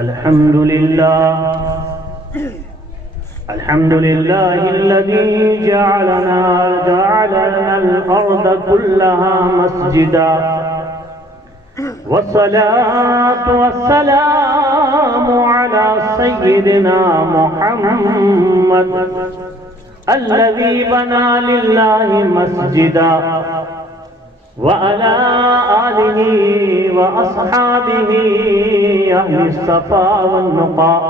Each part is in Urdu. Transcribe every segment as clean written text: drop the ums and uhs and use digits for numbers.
الحمد لله الذي جعلنا الأرض كلها مسجدا والصلاة والسلام على سيدنا محمد الذي بنى لله مسجدا وعلى آله وأصحابه أهل الصفا والنقى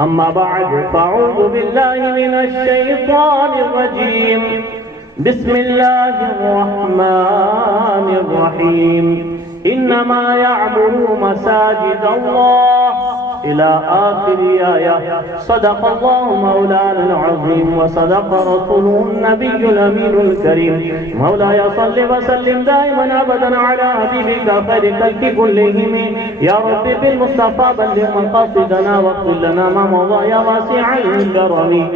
أما بعد فأعوذ بالله من الشيطان الرجيم بسم الله الرحمن الرحيم إنما يعمر مساجد الله إلى آخر آية صدق الله مولانا العظيم وصدق رسوله النبي الأمين الكريم مولاي صل وسلم دائما أبدا على حبيبك خير الخلق كلهم يا رب بالمصطفى بلغ مقاصدنا واغفر لنا ما مضى يا واسع الكرم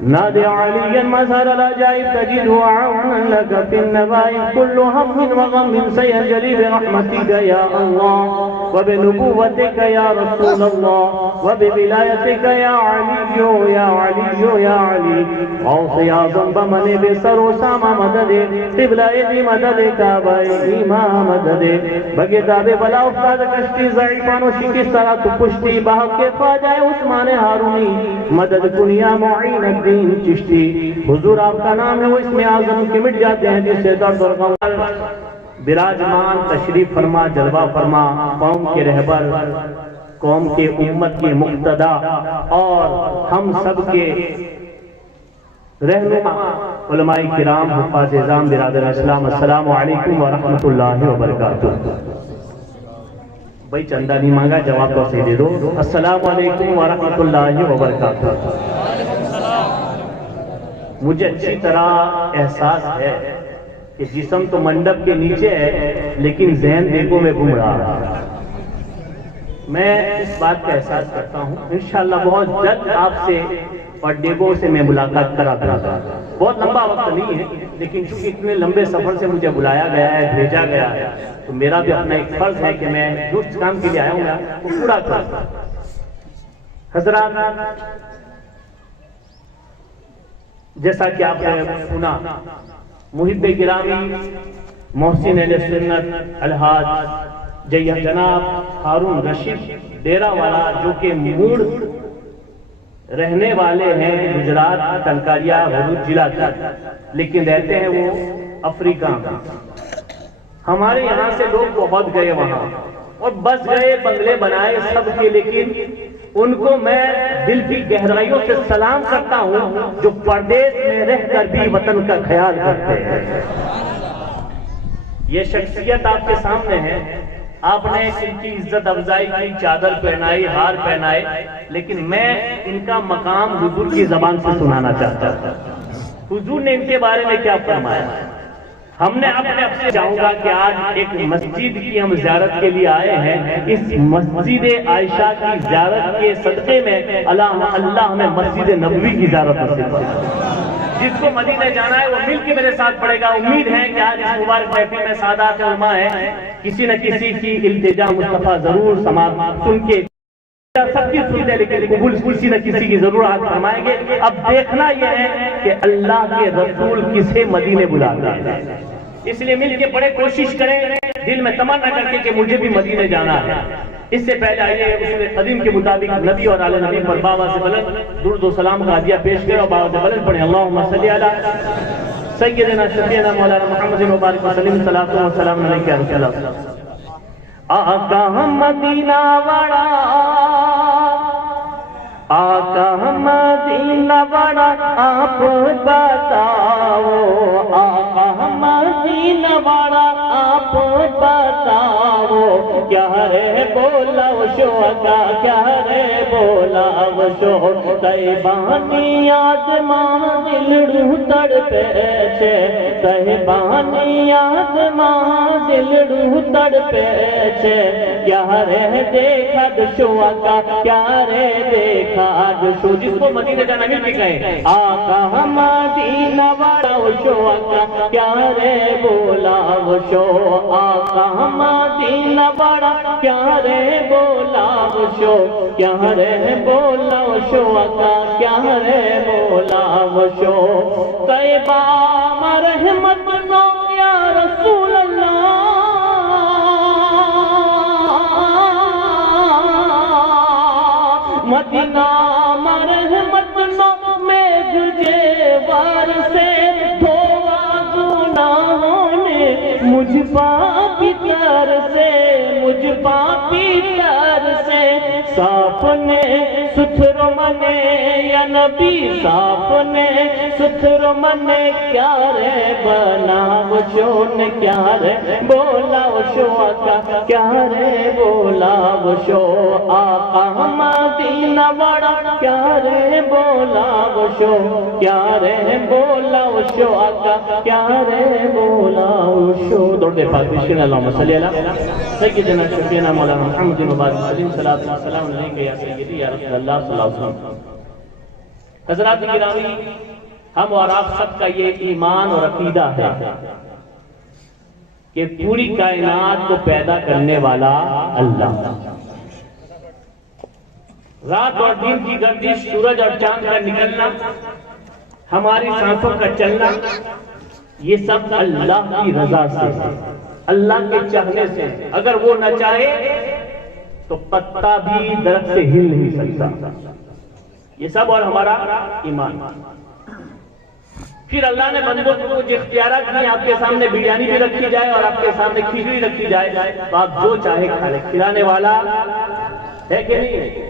نادي عليا مظهر العجائب تجده عونا لك في النبائب كل هم وغم سيجري برحمتك يا الله وبنبوتك يا رسول الله وبولايتك يا علي يا علي يا علي غوث اعظم بمن بسر سام مدد قبلہ دی مدد کعبہ امام مدد بکتاب بلا افتاد کشتی ضعیفان و شکست سرا تو پشتی بحق کے خواجہ عثمان ہارونی مدد کنیا معین الدین چشتی حضور آپ کا نام ہے وہ اسم اعظم کے مٹ جاتے ہیں جس سے درد اور غم براجمان تشریف فرما جلوہ فرما قوم کے رہبر قوم کے امت کے مقتدا اور ہم سب کے رہنما علماء کرام حفاظ اعظام برادر اسلام السلام علیکم ورحمۃ اللہ وبرکاتہ بھائی چندہ نہیں مانگا جواب تو سے دے دو السلام علیکم ورحمۃ اللہ وبرکاتہ مجھے اچھی طرح احساس ہے کہ جسم تو منڈپ کے نیچے ہے لیکن ذہن دیکھو میں گھوم رہا ہے میں اس بات کا احساس کرتا ہوں انشاءاللہ بہت جلد آپ سے اور ڈیگو سے میں ملاقات کرا دوں گا بہت لمبا وقت نہیں ہے لیکن چونکہ اتنے لمبے سفر سے مجھے بلایا گیا ہے بھیجا گیا ہے تو میرا بھی اپنا ایک فرض ہے کہ میں جو کام کے لیے آیا ہوں وہ پورا کروں حضرات جیسا کہ آپ نے سنا محب گرامی محسن اہل سنت الحاج جناب ہارون رشید ڈیرہ والا جو کہ موڑ رہنے والے ہیں گجرات ٹنکاریا بھروچ ضلع کا لیکن رہتے ہیں وہ افریقہ میں ہمارے یہاں سے لوگ بہت گئے وہاں اور بس گئے بنگلے بنائے سب کے لیکن ان کو میں دل کی گہرائیوں سے سلام کرتا ہوں جو پردیس میں رہ کر بھی وطن کا خیال کرتے ہیں یہ شخصیت آپ کے سامنے ہے آپ نے ان کی عزت افزائی کی چادر پہنائی ہار پہنائے لیکن میں ان کا مقام حضور کی زبان سے سنانا چاہتا ہوں حضور نے ان کے بارے میں کیا فرمایا ہم نے اپنے اب سے چاہوں گا کہ آج ایک مسجد کی ہم زیارت کے لیے آئے ہیں اس مسجد عائشہ کی زیارت کے صدقے میں اللہ ہمیں مسجد نبوی کی زیارت نصیب کرے جس کو مدینے جانا ہے وہ مل کے میرے ساتھ پڑے گا امید ہے کہ آج اس مبارک محفل میں سادات علماء ہیں کسی نہ کسی کی التجا مصطفیٰ ضرور سماعت سن کے سب کی سنتے لیکن قبول کسی نہ کسی کی ضرور آج فرمائیں گے اب دیکھنا یہ ہے کہ اللہ کے رسول کسے مدینے بلاتا ہے اس لیے مل کے بڑے کوشش کریں دل میں تمنا کر کے کہ مجھے بھی مدینے جانا ہے اس سے پہلے آئیے اصول قدیم کے مطابق نبی اور آل نبی پر بابا سے بلند درود و سلام کا ہدیہ پیش کریں اور بابا سے بلند پڑھیں اللہم صلی علی سیدنا شفیعنا مولانا محمد مبارک وسلم صلاۃ و سلام علیک یا رسول اللہ آقا مدینہ والا آقا مدینہ والا آپ بتاؤ آقا مدینہ والا آپ بتاؤ کیا رے بولا وہ شوقا کیا رے بولا وہ شوق تیبانی آدمان دل روح تڑپے چھے تیبانی آدمان دل روح تڑپے چھے کیا رے دیکھا شوقا کیا رے دیکھا جو جس کو مدینہ جانا مل کے کہیں آقا مدینہ والا شوقا کیا رے بولا وہ شو آقا مدینہ بڑا پیارے بولا وہ شو پیارے بولا وہ شو آقا پیارے بولا وہ شو طیبہ مرحمت نو یا رسول اللہ مدینہ مرحمت نو میں تجھے وار سے دھوا گناہوں نے مجھ پاپی پیار سے مجھ پاپی پیار سے صاف نے ستھر منے یا نبی صاف نے ستھر منے کیا رے بنا وہ شون کیا رے بولا وہ شو آقا کیا رے بولا وہ شو آقا مدینہ بڑا کیا رے بولا وہ شو کیا رے بولا وہ شو آقا کیا رے بولا وہ شو دوڑ دے پاک بشکن اللہم صلی اللہ سیدنا شفینا مولانا محمد مبارک سلیم صلاة و سلام علیکہ یا سیدی یا رسول اللہ صلی اللہ علیہ وسلم. حضرات گرامی، ہم اور آپ سب کا یہ ایمان اور عقیدہ ہے کہ پوری کائنات کو پیدا کرنے والا اللہ، رات اور دن کی گردش، سورج اور چاند کا نکلنا، ہماری سانسوں کا چلنا، یہ سب اللہ کی رضا سے، اللہ کے چاہنے سے. اگر وہ نہ چاہے تو پتا بھی درخت سے ہل نہیں سکتا. یہ سب اور ہمارا ایمان. پھر اللہ نے بندوں کو کچھ اختیارات دیے، آپ کے سامنے بریانی بھی رکھی جائے اور آپ کے سامنے کھچڑی رکھی جائے تو آپ جو چاہے کھا لیں. کھلانے والا ہے کہ نہیں؟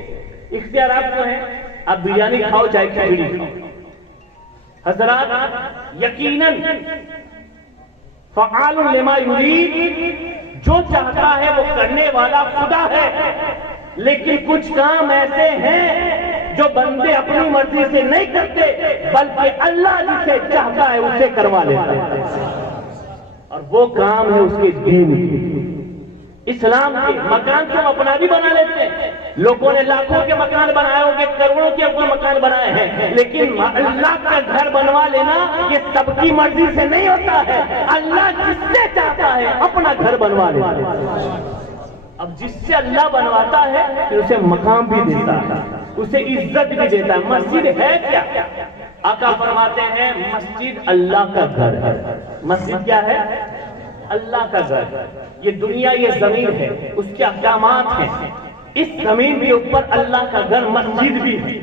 اختیارات تو ہیں، آپ بریانی کھاؤ چاہے کھچڑی کھاؤ. حضرات یقیناً فعال لما یرید، جو چاہتا ہے وہ کرنے والا خدا ہے. لیکن کچھ کام ایسے ہیں جو بندے اپنی مرضی سے نہیں کرتے بلکہ اللہ جسے چاہتا ہے اسے کروا لیتا ہے، اور وہ کام ہے اس کے دین کی، اسلام کے. مکان تو اپنا بھی بنا لیتے ہیں، لوگوں نے لاکھوں کے مکان بنائے ہوں گے، کروڑوں کے اپنے مکان بنائے ہیں، لیکن اللہ کا گھر بنوا لینا یہ سب کی مرضی سے نہیں ہوتا ہے. اللہ جس سے چاہتا ہے اپنا گھر بنوا لیتا ہے. اب جس سے اللہ بنواتا ہے پھر اسے مقام بھی دیتا ہے، اسے عزت بھی دیتا ہے. مسجد ہے کیا؟ آقا فرماتے ہیں مسجد اللہ کا گھر ہے. مسجد کیا ہے؟ اللہ کا گھر. یہ دنیا، یہ زمین ہے، اس کے احکامات ہیں. اس زمین کے اوپر اللہ کا گھر مسجد بھی ہے.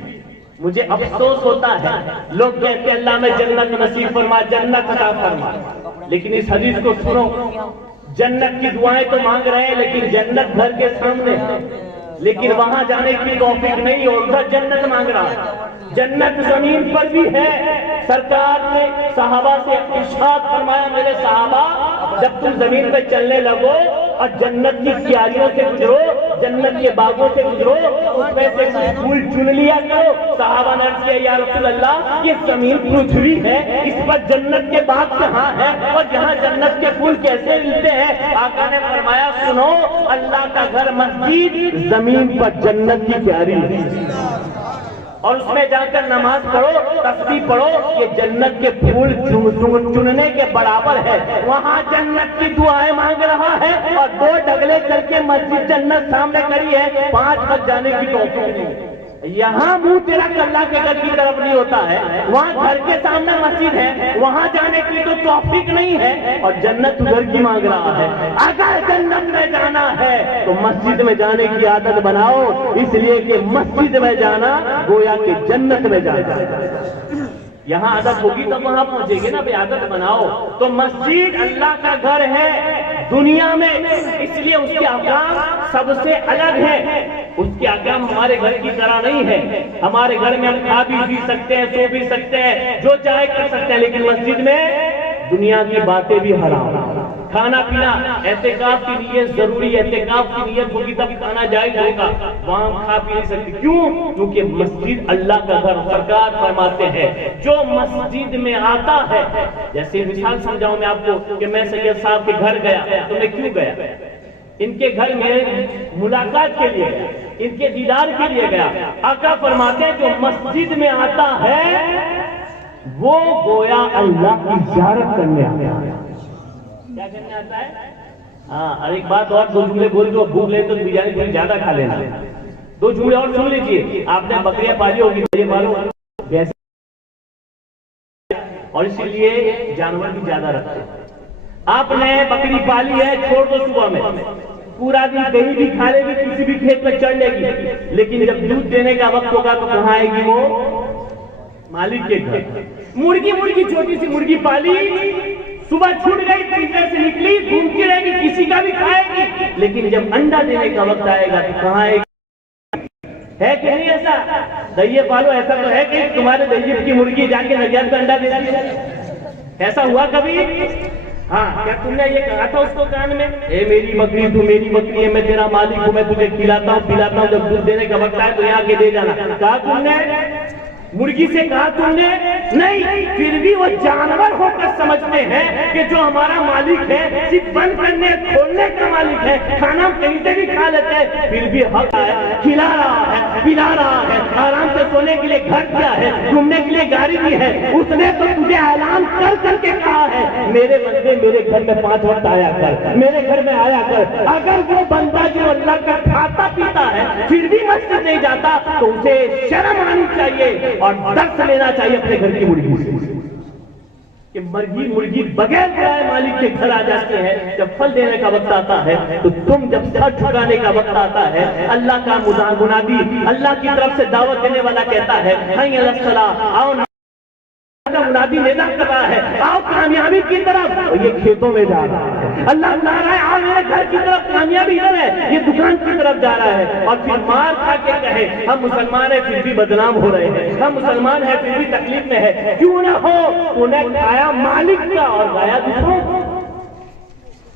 مجھے افسوس ہوتا ہے لوگ کہتے ہیں اللہ میں جنت نصیب فرما، جنت عطا فرما، لیکن اس حدیث کو سنو. جنت کی دعائیں تو مانگ رہے ہیں لیکن جنت گھر کے سامنے، لیکن وہاں جانے کی توفیق نہیں اور ادھر جنت مانگ رہا ہے. جنت زمین پر بھی ہے. سرکار نے صحابہ سے ارشاد فرمایا میرے صحابہ جب تم زمین پہ چلنے لگو اور جنت کی کیاریوں سے گزرو، جنت کے باغوں سے گزرو، اس میں سے پھول چن لیا کرو. صحابہ نے عرض کیا یا رسول اللہ یہ زمین پرتھوی ہے، اس پر جنت کے باغ کہاں ہے اور یہاں جنت کے پھول کیسے ملتے ہیں؟ آقا نے فرمایا سنو، اللہ کا گھر مسجد زمین پر جنت کی کیاری ہے، اور اس میں جا کر نماز پڑھو، تسبیح پڑھو، یہ جنت کے پھول چننے کے برابر ہے. وہاں جنت کی دعائیں مانگ رہا ہے اور 2 ڈگلے کر کے مسجد جنت سامنے کری ہے، 5 تک جانے کی توفیق نہیں. یہاں منہ تیرا اللہ کے گھر کی طرف نہیں ہوتا ہے، وہاں گھر کے سامنے مسجد ہے، وہاں جانے کی تو توفیق نہیں ہے اور جنت ادھر کی مانگ رہا ہے. اگر جنت میں جانا ہے تو مسجد میں جانے کی عادت بناؤ، اس لیے کہ مسجد میں جانا گویا کہ جنت میں جانا. یہاں عادت ہوگی تو وہاں پہنچے گی نا. بھئی عادت بناؤ. تو مسجد اللہ کا گھر ہے دنیا میں، اس لیے اس کے احکام سب سے الگ ہیں. اس کے احکام ہمارے گھر کی طرح نہیں ہے. ہمارے گھر میں ہم کھا بھی پی سکتے ہیں، سو بھی سکتے ہیں، جو چاہے کر سکتے ہیں، لیکن مسجد میں دنیا کی باتیں بھی حرام. کھانا پینا اعتکاف کی نیت ضروری ہے، اعتکاف کی نیت ہوگی تب کھانا جائز ہوگا. وہاں ہم کھا پی نہیں سکتے. کیوں؟ کیونکہ مسجد اللہ کا گھر. سرکار فرماتے ہیں جو مسجد میں آتا ہے، جیسے مثال سمجھاؤں میں آپ کو کہ میں سید صاحب کے گھر گیا تو میں کیوں گیا؟ ان کے گھر میں ملاقات کے لیے گیا، ان کے دیدار کے لیے گیا. آقا فرماتے ہیں جو مسجد میں آتا ہے وہ گویا اللہ کی زیارت کرنے آتا ہے. کیا کرنے آتا ہے؟ ہاں، اور ایک بات اور، 2 جملے بول دو، بھوک لے تو بریانی تھوڑی زیادہ کھا لینا. 2 جملے اور سن لیجیے. آپ نے بکریاں پالی ہوگی، یہ معلوم ہے، اور اسی لیے جانور بھی زیادہ رکھتے ہیں. آپ نے بکری پالی ہے، چھوڑ دو صبح میں، پورا دن کہیں بھی کھا لے گی، کسی بھی کھیت میں چڑھ لے گی، لیکن جب دودھ دینے کا وقت ہوگا تو کہاں آئے گی؟ وہ مالک کے گھر. مرغی چھوٹی سی مرغی پالی، صبح چھوٹ گئی، پنجرے سے نکلی، گھومتی رہے گی، کسی کا بھی کھائے گی، لیکن جب انڈا دینے کا وقت آئے گا تو کہاں آئے گی؟ ہے کہ نہیں ایسا؟ دہیے پالو، ایسا تو ہے کہ تمہارے دہیے کی مرغی جا کے نجات کا انڈا دیتی ہے؟ ایسا ہوا کبھی؟ ہاں، کیا تم نے یہ کہا تھا اس کو کان میں، اے میری بکری، تو میری بکری ہے، میں تیرا مالک ہوں، میں تجھے کھلاتا ہوں پلاتا ہوں، جب دودھ دینے کا وقت آئے تو یہاں کے دے جانا؟ کہا تم نے؟ مرغی سے کہا تم نے؟ نہیں. پھر بھی وہ جانور ہو کر سمجھتے ہیں کہ جو ہمارا مالک ہے صرف بند کرنے کھولنے کا مالک ہے، کھانا ہم کہیں سے بھی کھا لیتے ہیں، پھر بھی حق ہے، کھلا رہا ہے، پلا رہا ہے، آرام سے سونے کے لیے گھر کیا ہے، گھومنے کے لیے گاڑی بھی ہے. اس نے تو تجھے اعلان کر کر کے کہا ہے، میرے بندے میرے گھر میں 5 وقت آیا کر، میرے گھر میں آیا کر. اگر وہ بندہ جو اللہ کا کھاتا پیتا ہے پھر بھی مسجد نہیں جاتا تو اسے شرم آنی چاہیے اور درس لینا چاہیے اپنے گھر کی مرغی سے کہ مرغی بغیر برائے مالک کے گھر آ جاتے ہیں. جب پھل دینے کا وقت آتا ہے تو تم جب سر جھکانے کا وقت آتا ہے، اللہ کا منادی، اللہ کی طرف سے دعوت دینے والا کہتا ہے، حی علی الصلاۃ، آؤ، منادی ندا کر رہا ہے، آؤ کامیابی کی طرف، اور یہ کھیتوں میں جا رہا ہے. اللہ بلا رہا ہے، آؤ میرے گھر کی طرف، کامیابی ادھر ہے، یہ دکان کی طرف جا رہا ہے. اور پھر مار کھا کے کہے، ہم مسلمان ہیں پھر بھی بدنام ہو رہے ہیں، ہم مسلمان ہیں پھر بھی تکلیف میں ہے. کیوں نہ ہو؟ تو نے کھایا مالک کا اور گایا دوسروں.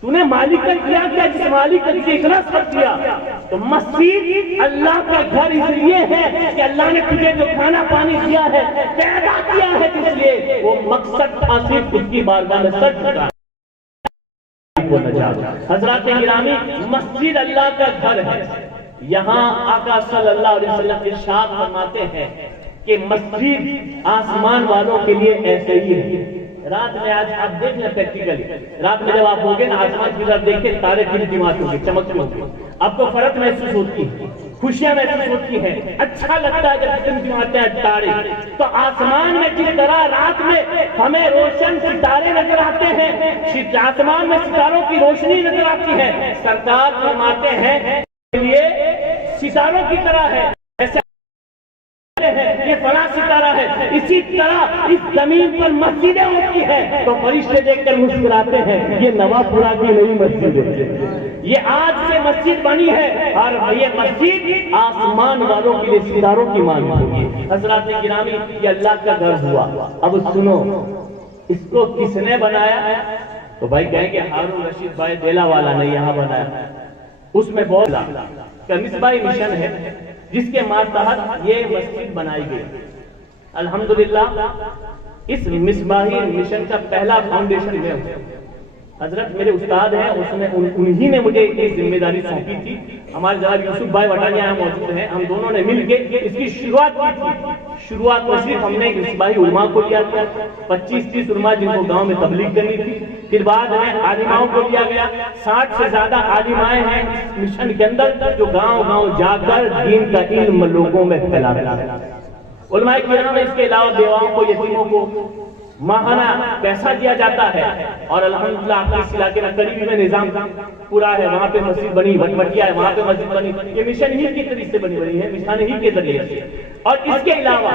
تو نے مالک کا کیا کیا جس مالک کا تجھے اتنا سب دیا. تو مسجد اللہ کا گھر اس لیے ہے کہ اللہ نے تجھے جو کھانا پانی دیا ہے، پیدا کیا ہے جس لیے، وہ مقصد حاصل خود کی بارگاہ میں سر جھکا. حضرات گرامی، مسجد اللہ کا گھر ہے. یہاں آقا صلی اللہ علیہ وسلم ارشاد فرماتے ہیں کہ مسجد آسمان والوں کے لیے ایسے ہی ہے. رات میں آج آپ دیکھ لیں پریکٹیکلی، رات میں جب آپ ہوگے نا آسمان کی طرف دیکھیں، تارے ٹمٹماتے ہوں گے، چمکتے ہوں گے، آپ کو فرق محسوس ہوتی ہے، خوشیاں محسوس ہوتی ہے، اچھا لگتا ہے جب ٹمٹماتے ہیں تارے. تو آسمان میں جس طرح رات میں ہمیں روشن ستارے نظر آتے ہیں، آسمان میں ستاروں کی روشنی نظر آتی ہے، سرکار فرماتے ہیں یہ ستاروں کی طرح ہے، ایسے یہ فلاں ستارہ ہے. اسی طرح اس زمین پر مسجدیں ہوتی ہیں تو فرشتے دیکھ کر مسکراتے ہیں، یہ نواپورہ کی نئی مسجد ہے، یہ آج سے مسجد بنی ہے، اور یہ مسجد آسمان والوں کے لیے ستاروں کی مانگ ہوگی. حضرات گرامی، یہ اللہ کا گھر ہوا. اب سنو، اس کو کس نے بنایا؟ تو بھائی کہیں کہ ہارون رشید بھائی دیلا والا نے یہاں بنایا. اس میں بہت مصباحی مشن ہے جس کے ماتحت یہ مسجد بنائی گئی. الحمدللہ اس مصباحی مشن کا پہلا فاؤنڈیشن میں ہوں. حضرت میرے استاد ہیں، انہی نے مجھے یہ ذمہ داری سونپی تھی. ہمارے جناب یوسف بھائی وٹانیہ یہاں موجود ہیں، ہم دونوں نے مل کے اس کی شروعات کی تھی. شروعات میں صرف ہم نے مصباحی علماء کو لیا تھا، 25-30 علماء جن کو گاؤں میں تبلیغ کرنی تھی. پھر بعد میں عالماؤں کو لیا گیا، 60 سے زیادہ عالمائیں ہیں اس مشن کے اندر جو گاؤں گاؤں جا کر دین کا علم لوگوں میں پھیلاتے ہیں. علماء کرام میں اس کے علاوہ بیواؤں کو، یتیموں کو ماہانہ پیسہ دیا جاتا ہے. اور الحمدللہ آپ کے اس علاقے میں قریبی میں نظام پورا ہے، وہاں پہ مسجد بنی، بٹمٹیا ہے وہاں پہ مسجد بنی. یہ مشن ہی کی طریقے سے بنی ہے، مشن ہی کے ذریعے سے. اور اس کے علاوہ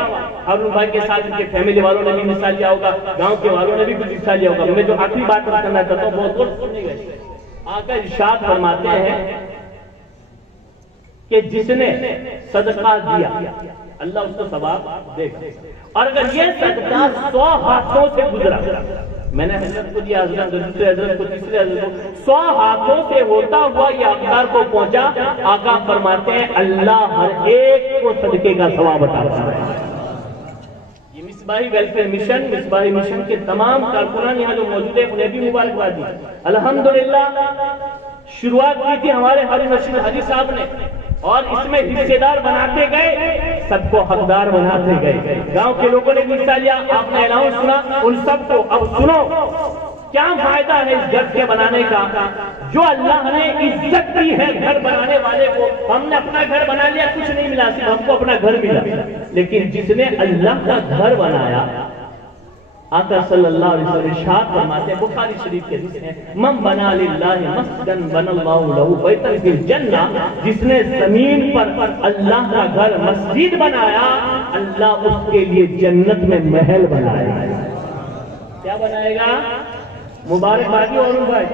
ہارون بھائی کے ساتھ ان کے فیملی والوں نے بھی حصہ لیا ہوگا، گاؤں کے والوں نے بھی کچھ حصہ لیا ہوگا. میں جو آخری بات کرنا چاہتا ہوں، بہت بہت سننے گئے، آقا ارشاد فرماتے ہیں کہ جس نے صدقہ دیا اللہ اس کو ثواب دے گا. اور اگر یہ صدقہ 100 ہاتھوں سے گزرا، میں نے حضرت کو دیا، حضرت دوسرے حضرت کو، تیسرے حضرت کو، 100 ہاتھوں سے ہوتا ہوا یہ اقدار کو پہنچا، آقا فرماتے ہیں اللہ ہر ایک کو صدقے کا ثواب عطا کرتا ہے. یہ Misbahi welfare mission, Misbahi mission کے تمام کارکنان یہاں جو موجود ہیں انہیں بھی مبارکباد دی. الحمدللہ شروعات کی تھی ہمارے ہارون رشید حاجی صاحب نے، اور اس میں حصے دار بناتے گئے، سب کو حقدار بناتے گئے. گاؤں کے لوگوں نے بھی حصہ لیا، آپ نے اعلان سنا ان سب کو. اب سنو، کیا فائدہ ہے اس گھر کے بنانے کا؟ جو اللہ نے عزت دی ہے گھر بنانے والے کو. ہم نے اپنا گھر بنا لیا، کچھ نہیں ملا، صرف ہم کو اپنا گھر ملا. لیکن جس نے اللہ کا گھر بنایا، آقا صلی اللہ علیہ وسلم ارشاد فرماتے ہیں بخاری شریف کے حدیث ہے، من بنا للہ مسجدا بنا اللہ لہ بیتا فی الجنہ، جس نے زمین پر اللہ کا گھر مسجد بنایا، اللہ اس کے لیے جنت میں محل بنائے گا. کیا بنائے گا؟ مبارکبادی اور بھائی،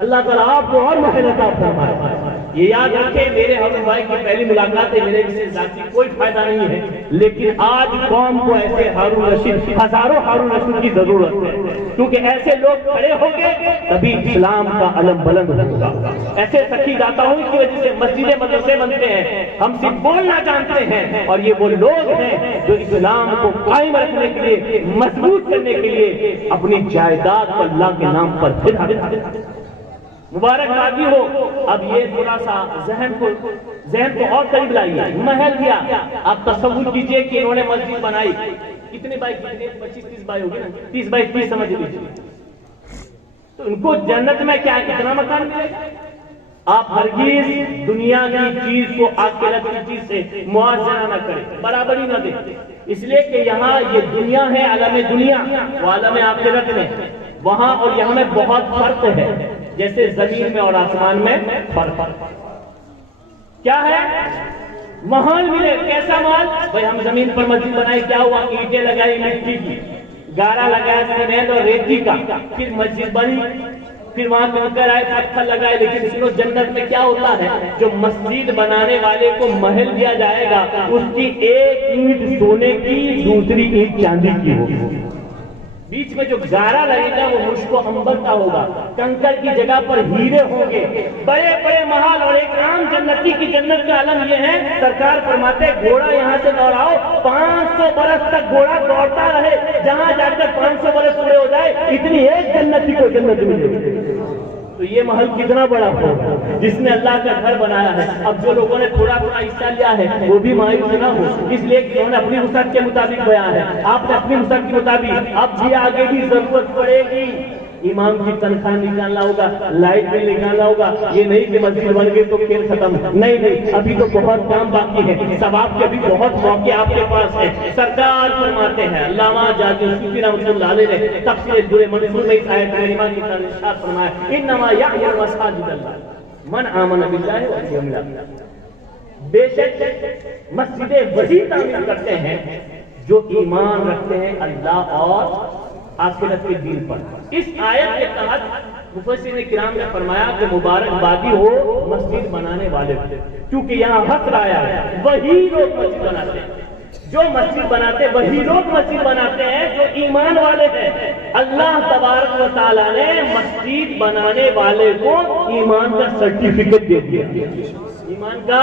اللہ تعالیٰ آپ کو اور محل عطا فرمائے. یہ یاد رکھیں میرے ہارون بھائی کی پہلی ملاقات ہے، میرے سے ذاتی کوئی فائدہ نہیں ہے، لیکن آج قوم کو ایسے ہارون رشید، ہزاروں ہارون رشید کی ضرورت ہے، کیونکہ ایسے لوگ کھڑے ہوں گے تبھی اسلام کا علم بلند ہوگا. ایسے سچی داتاؤں کی وجہ سے مسجدیں مدرسے بنتے ہیں، ہم صرف بولنا جانتے ہیں، اور یہ وہ لوگ ہیں جو اسلام کو قائم رکھنے کے لیے، مضبوط کرنے کے لیے اپنی جائیداد کو اللہ کے نام پر فدا کرتے ہیں. مبارکبادی ہو. اب یہ تھوڑا سا ذہن کو اور قریب لائیے. محل دیا، آپ تصور کیجئے کہ انہوں نے مسجد بنائی، کتنے بائی کتنے؟ 25-30 بائی ہوگی نا، 30 بائی 30 سمجھ لیجیے. تو ان کو جنت میں کیا اتنا مکان ملے گا؟ آپ ہرگز دنیا کی چیز کو آخرت کی چیز سے موازنہ نہ کریں، برابری نہ دیں. اس لیے کہ یہاں یہ دنیا ہے، عالم دنیا، وہ عالم آخرت میں، وہاں اور یہاں میں بہت فرق ہے. جیسے زمین میں اور آسمان میں فرق کیا ہے؟ محل ملے. کیسا محل؟ بھائی ہم زمین پر مسجد بنائی، کیا ہوا؟ اینٹیں لگائی مٹی کی، گارا لگایا سیمنٹ اور ریتی کا، پھر مسجد بنی، پھر وہاں کنکر آئے، پتھر لگائے. لیکن سنو، جنت میں کیا ہوتا ہے؟ جو مسجد بنانے والے کو محل دیا جائے گا، اس کی ایک اینٹ سونے کی، دوسری اینٹ چاندی کی ہوگی. بیچ میں جو گارا لگے گا وہ مشک و عنبر کا ہوگا، کنکر کی جگہ پر ہیرے ہوں گے. بڑے بڑے محل. اور ایک عام جنتی کی جنت کا عالم یہ ہے، سرکار فرماتے گھوڑا یہاں سے دوڑاؤ، 500 برس تک گھوڑا دوڑتا رہے، جہاں جا کر 500 برس پورے ہو جائے، اتنی ایک جنتی کو جنت ملے گی. تو یہ محل کتنا بڑا ہو جس نے اللہ کا گھر بنایا ہے. اب جو لوگوں نے تھوڑا تھوڑا حصہ لیا ہے وہ بھی مایوس نہ ہو، اس لیے کہ انہوں نے اپنی وسعت کے مطابق بیان ہے، آپ نے اپنی وسعت کے مطابق. اب بھی آگے بھی ضرورت پڑے گی، امام کی تنخواہ نکالنا ہوگا، لائٹ بل نکالنا ہوگا. یہ نہیں کہ مسجد بن گئی تو کھیل ختم، نہیں، ابھی تو بہت کام باقی ہے، ثواب کے بھی بہت موقع آپ کے پاس ہے. سرکار فرماتے ہیں، علامہ جاگی صوفی رحمۃ اللہ علیہ نے تفسیر درِ منصور میں اس آیت کریمہ کی ارشاد فرمایا، انما یعمر مساجد اللہ من آمن باللہ والیوم الاخر. بے شک مسجدیں وہی تعمیر کرتے ہیں جو ایمان رکھتے ہیں اللہ اور آخرت کے دین پر. اس آیت کے تحت مفسرین کرام نے فرمایا کہ مبارکبادی ہو مسجد بنانے والے، کیونکہ یہاں حق آیا ہے وہی لوگ مسجد بناتے ہیں. جو مسجد بناتے وہی لوگ مسجد بناتے ہیں جو ایمان والے ہیں. اللہ تبارک و تعالیٰ نے مسجد بنانے والے کو ایمان کا سرٹیفکیٹ دے دیا، ایمان کا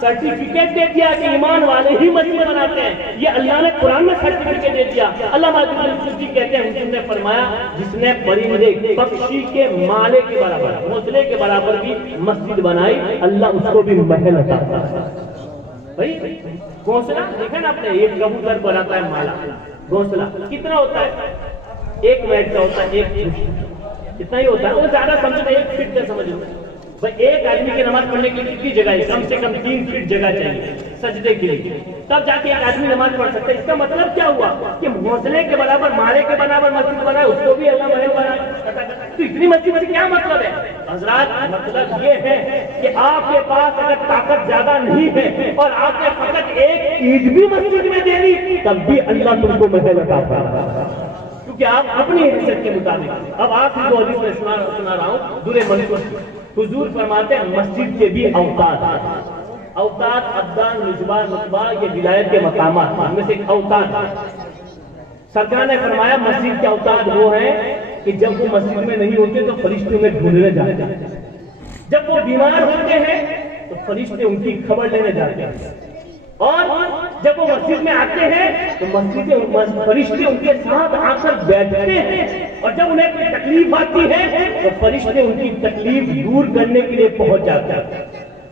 سرٹیفکیٹ دے دیا کہ ایمان والے ہی مسجد بناتے ہیں. یہ اللہ نے قرآن میں سرٹیفکیٹ دے دیا. علامہ السیوطی کہتے ہیں، حضور نے فرمایا جس نے پرندے پکشی کے مالے کے برابر، گھونسلے کے برابر بھی مسجد بنائی، اللہ اس کو بھی محل عطا کرتا ہے. بھائی گھونسلہ دیکھا نا آپ نے، ایک کبوتر بناتا ہے مالا، گھونسلہ کتنا ہوتا ہے؟ 1 منٹ کا ہوتا ہے، 1 فٹ اتنا ہی ہوتا ہے. وہ زیادہ سمجھتے 1 فٹ کا سمجھ لو. بھائی ایک آدمی کی نماز پڑھنے کے لیے کتنی جگہ ہے؟ کم سے کم 3 فٹ جگہ چاہیے سجدے کے لیے، تب جا کے ایک آدمی نماز پڑھ سکتا ہے. اس کا مطلب کیا ہوا کہ گھونسلے کے برابر، مالے کے برابر مسجد بنائے، اس کو بھی اللہ محل بنائے. تو اتنی مسجد سے کیا مطلب ہے حضرات؟ مطلب یہ ہے کہ آپ کے پاس اگر طاقت زیادہ نہیں ہے اور آپ نے فقط ایک عید بھی مسجد میں دے دی، تب بھی اللہ تم کو محل عطا فرمائے، کیونکہ آپ اپنی حیثیت کے مطابق. اب آپ کو حدیث میں سنا رہا ہوں درِ منصور. حضور فرماتے ہیں مسجد کے بھی اوقات ہیں. اوقات، ابدان، نجبان، نصبہ، یہ ولایت کے مقامات، ان میں سے ایک اوقات ہے. سرکار نے فرمایا مسجد کے اوقات وہ ہیں کہ جب وہ مسجد میں نہیں ہوتے تو فرشتے میں ڈھونڈنے جاتے ہیں، جب وہ بیمار ہوتے ہیں تو فرشتے ان کی خبر لینے جاتے ہیں، اور جب وہ مسجد میں آتے ہیں تو فرشتے ان کے ساتھ آ کر بیٹھتے ہیں، اور جب انہیں کوئی تکلیف آتی ہے تو فرشتے ان کی تکلیف دور کرنے کے لیے پہنچ جاتے ہیں.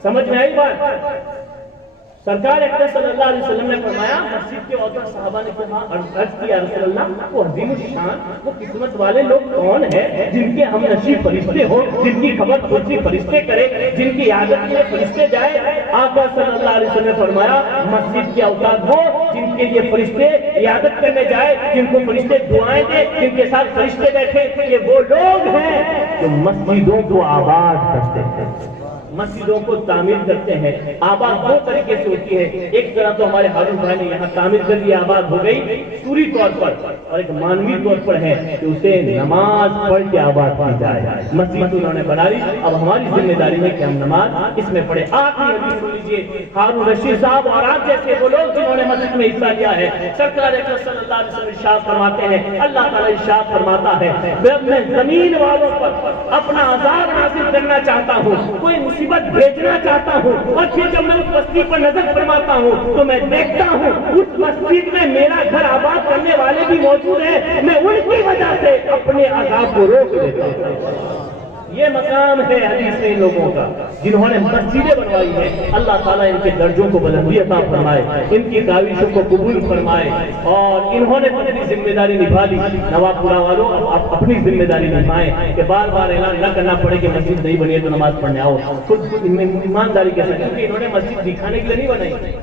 سمجھ میں آئی بات؟ سرکار اکرم صلی اللہ علیہ وسلم نے فرمایا، مسجد کے اوسط صحابہ نے کہا، عرض کیا رسول اللہ، وہ عظیم الشان، وہ قسمت والے لوگ کون ہیں جن کے ہم نشیب فرشتے ہو، جن کی خبر پرسی فرشتے کرے، جن کی عادت کے لیے فرشتے جائے؟ آقا صلی اللہ علیہ وسلم نے فرمایا، مسجد کے اوقات وہ جن کے لیے فرشتے عیادت کرنے جائے، جن کو فرشتے دعائیں دے، جن کے ساتھ فرشتے بیٹھے، یہ وہ لوگ ہیں جو مسجدوں کو آباد کرتے ہیں، مسجدوں کو تعمیر کرتے ہیں۔ آباد دو طریقے سے ہوتی ہے، ایک طرح تو ہمارے ہارون بھائی نے یہاں تعمیر کر لی، آباد ہو گئی سوری طور پر، اور ایک مانوی طور پر ہے کہ اسے نماز پڑھ کے آباد کی جائے۔ مسجد انہوں نے بنا لی، اب ہماری ذمہ داری ہے کہ ہم نماز اس میں پڑھیں۔ آخری حدیث سن لیجیے، ہارون رشید صاحب اور آپ جیسے وہ لوگ جنہوں نے مسجد میں حصہ لیا ہے، سرکار اکرم صلی اللہ علیہ وسلم ارشاد فرماتے ہیں، اللہ تعالیٰ ارشاد فرماتا ہے، میں زمین والوں پر اپنا عذاب نازل کرنا چاہتا ہوں، کوئی مصیبت بھیجنا چاہتا ہوں، اور پھر جب میں اس بستی پر نظر فرماتا ہوں تو میں دیکھتا ہوں اس مسجد میں میرا گھر آباد کرنے والے بھی موجود ہیں، میں ان کی وجہ سے اپنے عذاب کو روک دیتا ہوں۔ یہ مقام ہے حدیث میں ان لوگوں کا جنہوں نے مسجدیں بنوائی ہیں۔ اللہ تعالیٰ ان کے درجوں کو بلندی عطا فرمائے، ان کی کاوشوں کو قبول فرمائے، اور انہوں نے اپنی ذمہ داری نبھا لی۔ نواب پورا والوں آپ اپنی ذمہ داری نبھائیں کہ بار بار اعلان نہ کرنا پڑے کہ مسجد نہیں بنی ہے تو نماز پڑھنے آؤ، خود ایمانداری کے ساتھ، کیونکہ انہوں نے مسجد دکھانے کے لیے نہیں بنائی،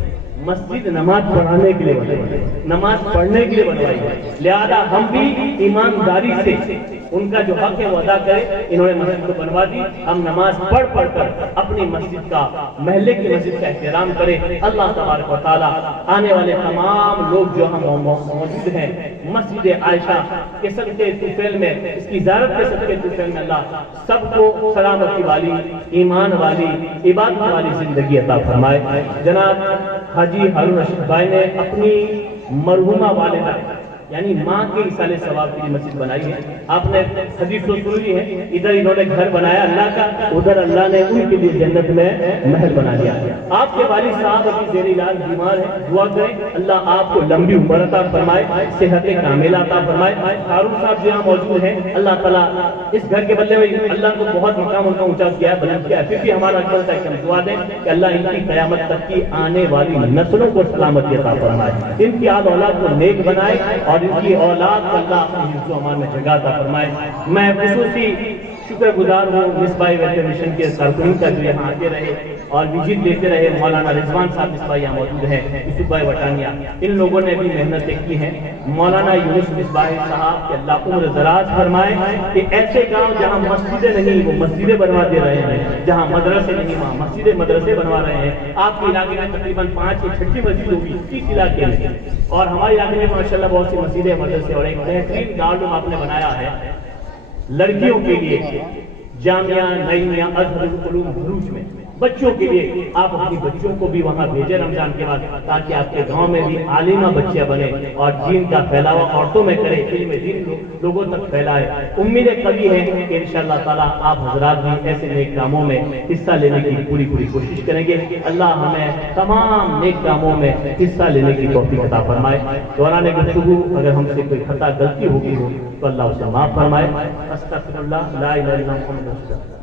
مسجد نماز پڑھانے کے لیے بنوائی، نماز پڑھنے کے لیے بنوائی ہے، لہذا ہم بھی ایمانداری سے ان کا جو حق ہے وہ ادا کریں۔ انہوں نے مسجد کو بنوا دی، ہم نماز پڑھ پڑھ کر اپنی مسجد کا، محلے کی مسجد کا احترام کریں۔ اللہ تبارک و تعالیٰ آنے والے تمام لوگ جو ہم موجود ہیں مسجد عائشہ کے صدقے طفیل میں، اس کی زیارت کے صدقے طفیل میں، اللہ سب کو سلامتی والی، ایمان والی، عبادت والی زندگی عطا فرمائے۔ جناب حاجی ہارون رشید بھائی نے اپنی مرحومہ والدہ یعنی ماں کے اصالے ثواب کی مسجد بنائی ہے۔ آپ نے حدیث تو سن لی ہے، ادھر انہوں نے گھر بنایا اللہ کا، ادھر اللہ نے ان کے لیے جنت میں محل بنا دیا۔ آپ کے والد صاحب ابھی زیر علاج بیمار ہیں، دعا کریں اللہ آپ کو لمبی عمر عطا فرمائے، صحت کاملہ عطا فرمائے۔ ہارون صاحب جہاں موجود ہیں، اللہ تعالیٰ اس گھر کے بدلے میں اللہ کو بہت مقام ان کا اونچا کیا ہے، بلند کیا ہے، پھر بھی ہمارا چلتا ہے کہ ہم دعا دیں کہ اللہ ان کی قیامت تک کی آنے والی نسلوں کو سلامتی عطا فرمائے، ان کی آل اولاد کو نیک بنائے، اور ان کی اولاد کو اللہ اپنی حفظ و امان میں جگہ عطا فرمائے۔ میں خصوصی شکر گزار ہوں مصباح ویلفیئر مشن کے کارکنین کا جو یہاں آتے رہے اور وزٹ دیتے رہے۔ مولانا رضوان صاحب مصباح یہاں موجود ہیں، یوسف بھائی وٹانیہ، ان لوگوں نے بھی محنتیں کی ہیں۔ مولانا یونس مصباح صاحب کے اللہ عمر دراز فرمائے کہ ایسے گاؤں جہاں مسجدیں نہیں وہ مسجدیں بنوا دے رہے ہیں، جہاں مدرسے نہیں وہاں مسجدیں مدرسے بنوا رہے ہیں۔ آپ کے علاقے میں تقریباً 5 یا 6 مسجد ہوگی اس علاقے میں، اور ہمارے علاقے میں ماشاءاللہ بہت سی مسجدیں مدرسے، اور ایک بہترین گارڈن آپ نے بنایا ہے لڑکیوں کے لیے جامعہ نعیمیہ ازہر العلوم بھروچ میں، بچوں کے لیے آپ اپنی بچوں کو بھی وہاں بھیجیں رمضان کے بعد، تاکہ آپ کے گاؤں میں بھی عالمہ بچیاں بنے اور دین کا پھیلاوا عورتوں میں کرے، علم دین لوگوں تک پھیلائے۔ امیدیں قوی ہیں کہ انشاءاللہ تعالیٰ آپ حضرات بھی ایسے نیک کاموں میں حصہ لینے کی پوری کوشش کریں گے۔ اللہ ہمیں تمام نیک کاموں میں حصہ لینے کی توفیق عطا فرمائے۔ دوران گفتگو اگر ہم سے کوئی خطا غلطی ہوگی ہو تو اللہ اسے معاف فرمائے۔ استغفر اللہ، لا الہ الا اللہ محمد رسول اللہ۔